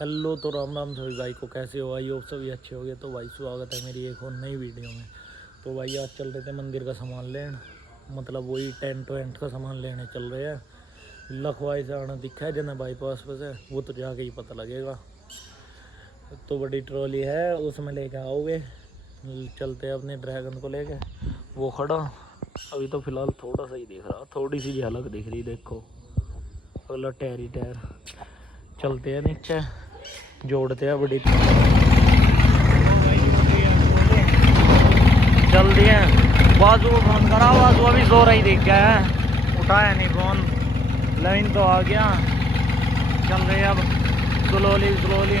Hello तो राम राम सभी भाई को, कैसे हो? आई होप सभी अच्छे हो गए। तो भाई स्वागत है मेरी एक और नई वीडियो में। तो भाई आज चल रहे थे मंदिर का सामान लेने, मतलब वही टेंट वेंट का सामान लेने चल रहे हैं। लखवाई से आना दिखा है जना बाईपास पे से, वो तो जाके ही पता लगेगा। तो बड़ी ट्रॉली है, उसमें लेके आओगे। चलते हैं अपने ड्रैगन को लेके, वो खड़ा। अभी तो फिलहाल थोड़ा सा ही दिख रहा, थोड़ी सी झलक दिख रही, देखो अगला टायर ही टायर। चलते हैं नीचे, जोड़ते हैं बड़ी चल दिए। बाजू को फोन करा, बाजू अभी सो रही देख गया है, उठाया नहीं फोन। लाइन तो आ गया, चल रहे अब स्लोली स्लोली।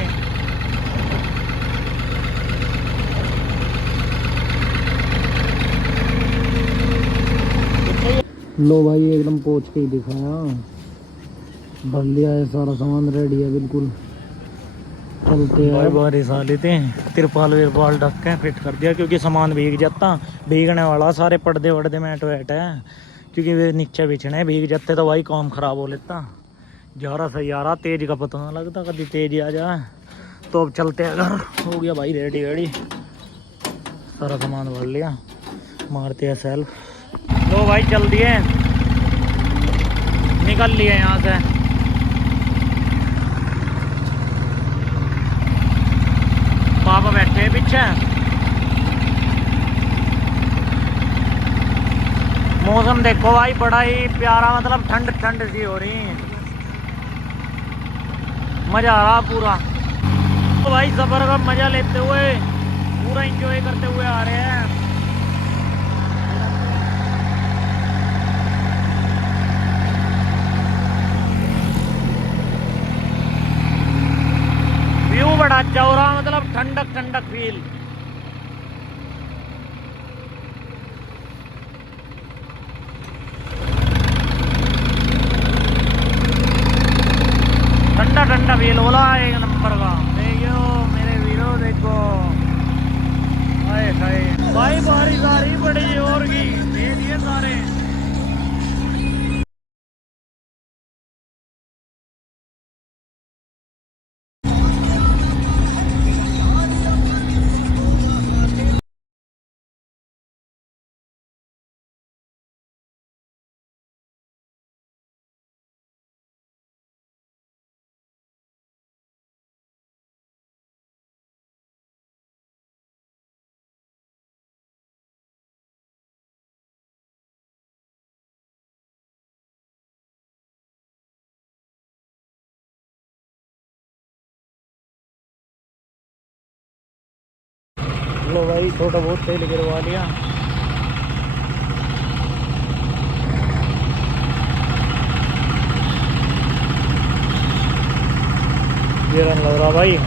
लो भाई एकदम पहुंच के ही दिखाया, भर लिया है सारा सामान, रेडी है बिल्कुल। चलते हैं। बारिश आ लेते हैं, तिरपाल विरपाल ढक के फिट कर दिया क्योंकि सामान भीग जाता, भीगने वाला। सारे पर्दे वर्दे मैट वैट है क्योंकि वे नीचे बिछने, भीग जाते तो भाई काम खराब हो लेता। जा रहा सही आ रहा, तेज का पता ना लगता, कभी तेज आ जाए। तो अब चलते हैं घर। हो गया भाई रेडी रेडी, सारा सामान भर लिया, मारते हैं सेल्फ। लो भाई चल दिए, निकल लिए यहाँ से। पापा बैठे हैं पीछे। मौसम देखो भाई बड़ा ही प्यारा, मतलब ठंड ठंड सी हो रही, मजा आ रहा पूरा। तो भाई सफर का मजा लेते हुए, पूरा एंजॉय करते हुए आ रहे हैं। व्यू बड़ा अच्छा हो रहा, मतलब ठंडक ठंडक फील। ठंडा ठंडा फील हो रहा है एक नंबर का। देखो मेरे वीरो, देखो हाय हाय भाई, बारिश आ रही बड़ी जोर की, देखिए सारे। लो भाई थोड़ा बहुत तेल गिरवा लिया। ये रन लग रहा भाई,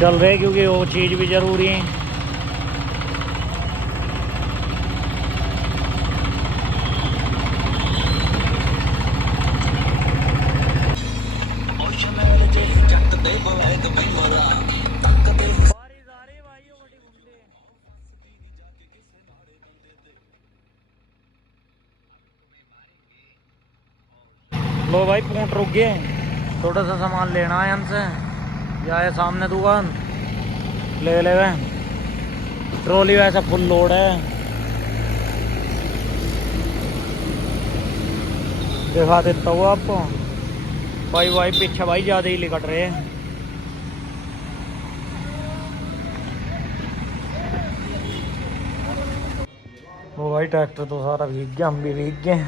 चल रहे क्योंकि वो चीज़ भी ज़रूरी है। लो भाई पॉइंट रुक गए, थोड़ा सा सामान लेना है हमसे। या है सामने दुकान, ले ले गए। ट्रॉली वैसा फुल लोड है, दिखा देता हूँ आपको। भाई भाई पीछे भाई ज़्यादा ही लिकट रहे हैं। वो भाई ट्रैक्टर तो सारा भीग गया, हम भी भीग गए।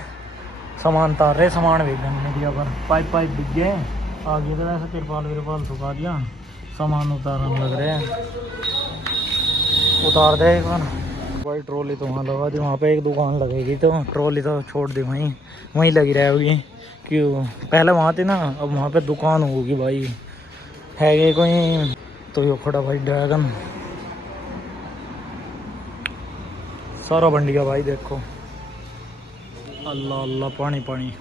सामान तार रहे, सामान भीग दिया पर पाइप पाइप भीग गए। आगे तो वैसे तिरपाल विरपाल सुखा दिया, सामान उतारने लग रहे हैं। उतार दे एक बार भाई। ट्रॉली तो वहाँ लगा दी, वहाँ पे एक दुकान लगेगी तो ट्रॉली तो छोड़ दी वहीं, वहीं लगी रहेगी। क्यों पहले वहाँ थी ना, अब वहाँ पे दुकान होगी भाई, है ये कोई। तो ये खड़ा भाई ड्रैगन, सारा बंडिया भाई देखो। अल्लाह अल्लाह पानी पानी।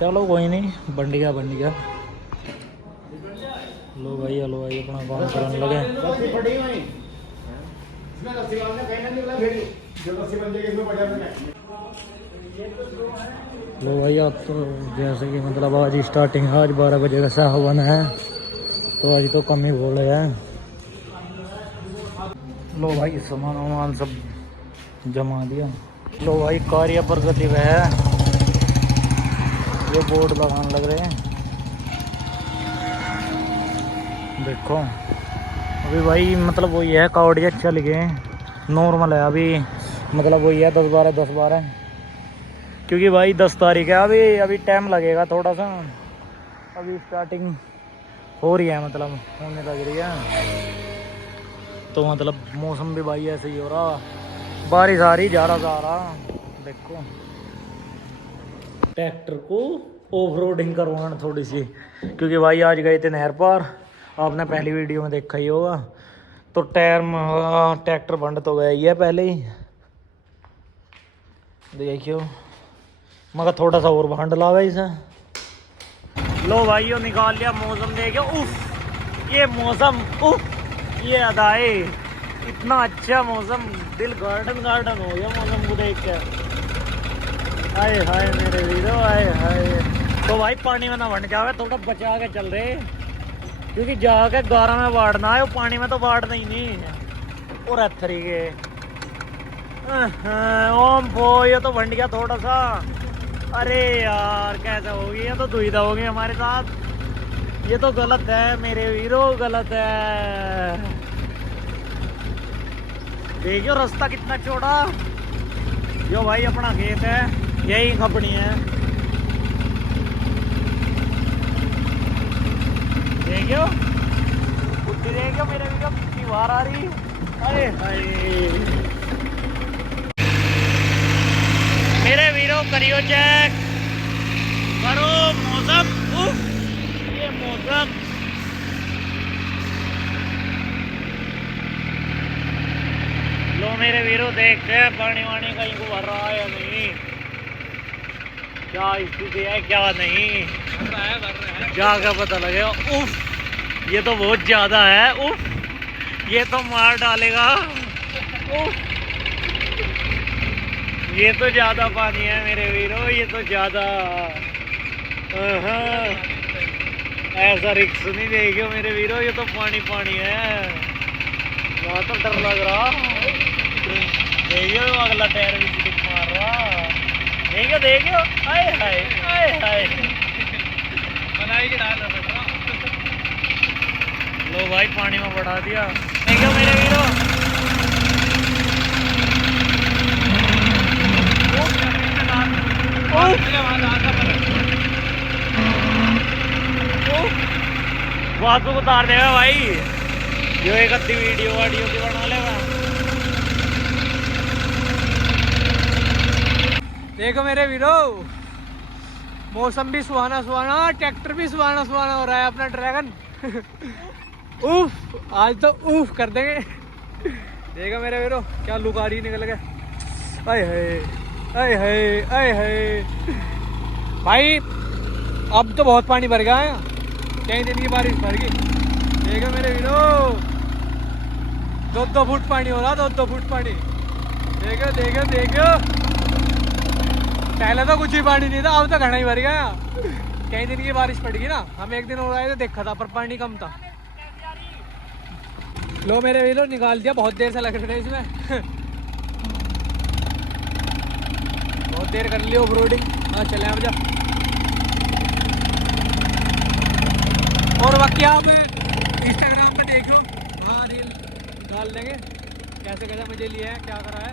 चलो कोई नहीं, बंडिया बंडिया। लो भाई हलो भाई अपना काम करने लगे। लो भाई अब तो जैसे कि मतलब आज स्टार्टिंग, आज 12 बजे का सावन है। तो आज तो कम ही बोल है। लो भाई सामान वामान सब जमा दिया। लो भाई कार्य प्रगति में है, ये बोर्ड लगाने लग रहे हैं। देखो अभी भाई मतलब वही है, कावड़ी अच्छा लिखे नॉर्मल है अभी, मतलब वही है 10-12 क्योंकि भाई 10 तारीख है। अभी टाइम लगेगा थोड़ा सा, अभी स्टार्टिंग हो रही है, मतलब होने लग रही है। तो मतलब मौसम भी भाई ऐसे ही हो रहा, बारिश आ रही, जा रहा। देखो ट्रैक्टर को ऑफ रोडिंग करवाना थोड़ी सी, क्योंकि भाई आज गए थे नहर पार, आपने पहली वीडियो में देखा ही होगा। तो ट्रैक्टर बंद तो गया ही है पहले ही, देखियो मगर थोड़ा सा और भंड लावे इसे। लो भाई यो निकाल लिया, मौसम देखियो, उफ ये मौसम, उफ ये अदाए, इतना अच्छा मौसम, दिल गार्डन हो गया मौसम को देख के। हाय हाय मेरे वीरो, हाय हाय। तो भाई पानी में ना बन जावे, थोड़ा बचा के चल रहे, क्योंकि जाके 12 में बाढ़ना है, वो पानी में तो बाढ़ना ही नहीं। और अथरी के ओम पो, ये तो बन गया थोड़ा सा। अरे यार कैसा होगी, ये तो दुविधा होगी हमारे साथ, ये तो गलत है मेरे वीरो, गलत है। देखियो रास्ता कितना चौड़ा, यो भाई अपना खेत है, यही खपनी है। देखियो कुत्ती, देखियो मेरे वीरो कितनी बार आ रही। अरे हाय मेरे वीरो, करियो चेक करो मौसम, उफ ये मौसम। लो मेरे वीरो देखते हैं पानी वानी कहीं को भर रहा है या नहीं, क्या स्थिति है क्या नहीं, जाकर पता लगेगा। उफ ये तो बहुत ज्यादा है, उफ ये तो मार डालेगा, उफ ये तो ज्यादा पानी है मेरे वीरो, ये तो ज्यादा। ऐसा रिक्स नहीं देखियो मेरे वीरो, ये तो पानी है, वहाँ तो डर लग रहा। देखियो अगला टायर भी स्लिप मार रहा, देखियो हाय हाय हाय हाय, बनाई के डाल रहा। लो भाई पानी में बढ़ा दिया, देखियो मेरे वीरो। बात को उतार देगा भाई, जो एक अद्धी वीडियो की बना लेगा। देखो मेरे वीरो, मौसम भी सुहाना, ट्रैक्टर भी सुहाना हो रहा है अपना ड्रैगन। उफ आज तो उफ कर देंगे। देखो मेरे वीरो क्या लुकारी निकल गए, आए हाय आए हाय आए हाय। भाई अब तो बहुत पानी भर गया है, कई दिन की बारिश भर गई। देखो मेरे वीरो 2-2 फुट पानी हो रहा, 2-2 फुट पानी। देखो पहले तो कुछ ही पानी नहीं था, अब तो घना ही भर गया। कई दिन की बारिश पड़ गई ना, हम एक दिन हो रहा है तो देखा था पर पानी कम था। लो मेरे वीरो निकाल दिया, बहुत देर से लग रहे थे इसमें। बहुत देर कर लिया ऑफ रोडिंग। हाँ चले अब जा। और बाकी आप इंस्टाग्राम पे देख लो, हाँ रील डाल देंगे कैसे मजे लिए हैं, क्या करा है।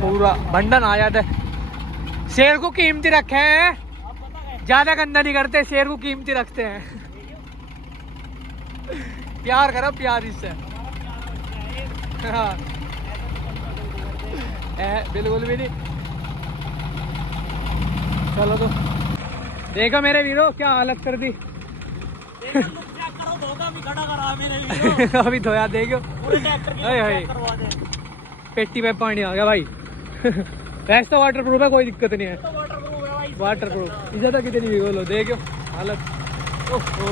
पूरा बंडन आ जाता है। शेर को कीमती रखे हैं, ज्यादा गंदा नहीं करते, शेर को कीमती रखते हैं। प्यार करो, प्यार इससे। हाँ बिल्कुल भी नहीं। चलो तो देखो मेरे वीरो क्या हालत कर दी। अभी धोया देखो, पेटी में पानी आ गया भाई। वैसे तो वाटर प्रूफ है, कोई दिक्कत नहीं है, वाटर प्रूफ। इसे तो कितनी भी बोलो, देखो हालत। ओहो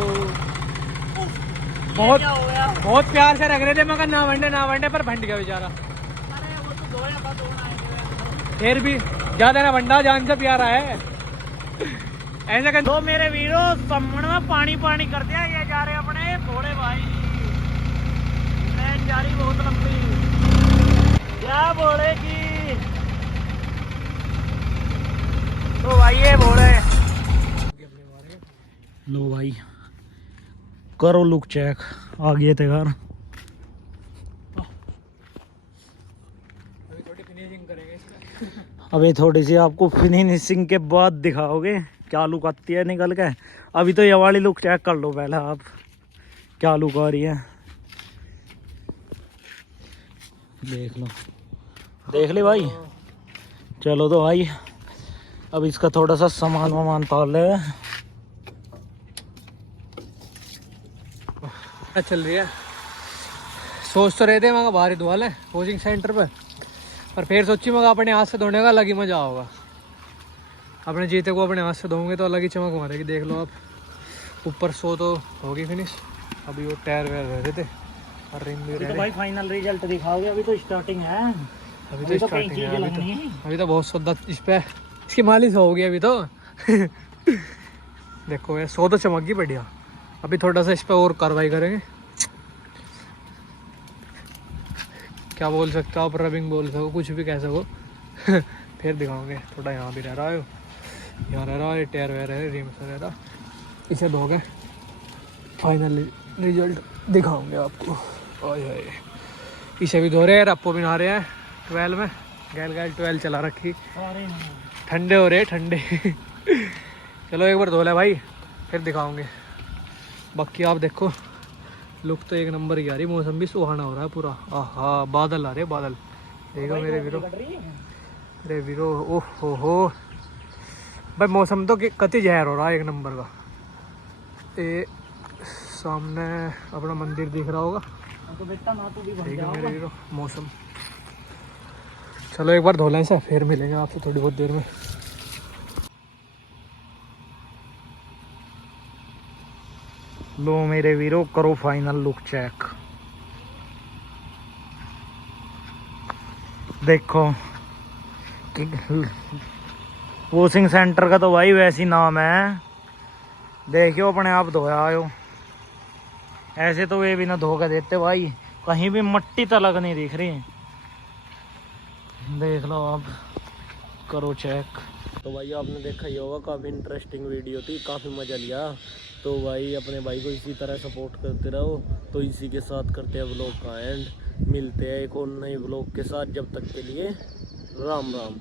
बहुत क्या हो गया? बहुत प्यार से रख रहे थे, मगर ना वनडे पर भंड गया बेचारा। अरे वो तो धोया था, धोना है। फिर भी ज्यादा ना वंडा जान से प्यारा है ऐसा कर। तो मेरे वीरों समण में पानी पानी कर दिया, ये जा रहे अपने थोड़े भाई, ट्रेन जा रही बहुत लंबी, क्या बोलेगी। तो भाई ये बोले, लो भाई करो लुक चेक, आ गए थे घर। थोड़ी फिनिशिंग करेंगे इसका। अभी थोड़ी सी आपको फिनिशिंग के बाद दिखाओगे क्या लुक आती है निकल के। अभी तो ये वाली लुक चेक कर लो पहले आप, क्या लुक आ रही है, देख लो, देख ले भाई। चलो तो भाई अब इसका थोड़ा सा सामान वामान पाल ले। चल रही है, सोच तो रहे थे मगर बाहर ही धुआ लें कोचिंग सेंटर पर फिर सोची मगर अपने हाथ से धोने का अलग ही मजा होगा। अपने जीते को अपने हाथ से धोंगे तो अलग ही चमक मारेगी। देख लो आप, ऊपर सो तो होगी फिनिश। अभी वो टायर वेयर रह रहे थे और रिम भी अभी रह तो भाई फाइनल रिजल्ट दिखाओगे, अभी तो स्टार्टिंग है, अभी तो तो कई स्टार्टिंग चीजें है। लगनी है। अभी तो बहुत सौदा इस पे, इसकी मालिश होगी अभी तो देखो ये सौ तो चमक गई बढ़िया। अभी थोड़ा सा इस पर और कार्रवाई करेंगे, क्या बोल सकते हो आप, रबिंग बोल सको, कुछ भी कह सको फिर दिखाओगे। थोड़ा यहाँ भी रह रहा है, यहाँ रह रहा है, टायर वेयर है, रिम से रह रहा, इसे धोगे फाइनल रिजल्ट दिखाओगे आपको। ओए होए, इसे भी धो रहे हैं, रप्पो भी नहा रहे हैं 12 में, गैल 12 चला रखी, ठंडे हो रहे ठंडे चलो एक बार धो ले भाई, फिर दिखाओगे। बाकी आप देखो लुक तो एक नंबर की आ रही, मौसम भी सुहाना हो रहा है पूरा। आहा बादल आ रहे बादल, देखो मेरे वीरो, अरे वीरो, ओह हो भाई, मौसम तो कति जहर हो रहा है एक नंबर का। ये सामने अपना मंदिर दिख रहा होगा, ठीक है मेरे वीरो मौसम। चलो एक बार धो लें सर, फिर मिलेंगे आपसे थोड़ी बहुत देर में। लो मेरे वीरो करो फाइनल लुक चेक, देखो वॉशिंग सेंटर का तो भाई वैसी नाम है, देखियो अपने आप धोया आयो, ऐसे तो वे भी ना धो के देते भाई, कहीं भी मट्टी तलक नहीं दिख रही, देख लो आप, करो चेक। तो भाई आपने देखा ही होगा, काफ़ी इंटरेस्टिंग वीडियो थी, काफ़ी मज़ा लिया। तो भाई अपने भाई को इसी तरह सपोर्ट करते रहो। तो इसी के साथ करते हैं व्लॉग का एंड, मिलते हैं एक और नए व्लॉग के साथ, जब तक के लिए राम राम।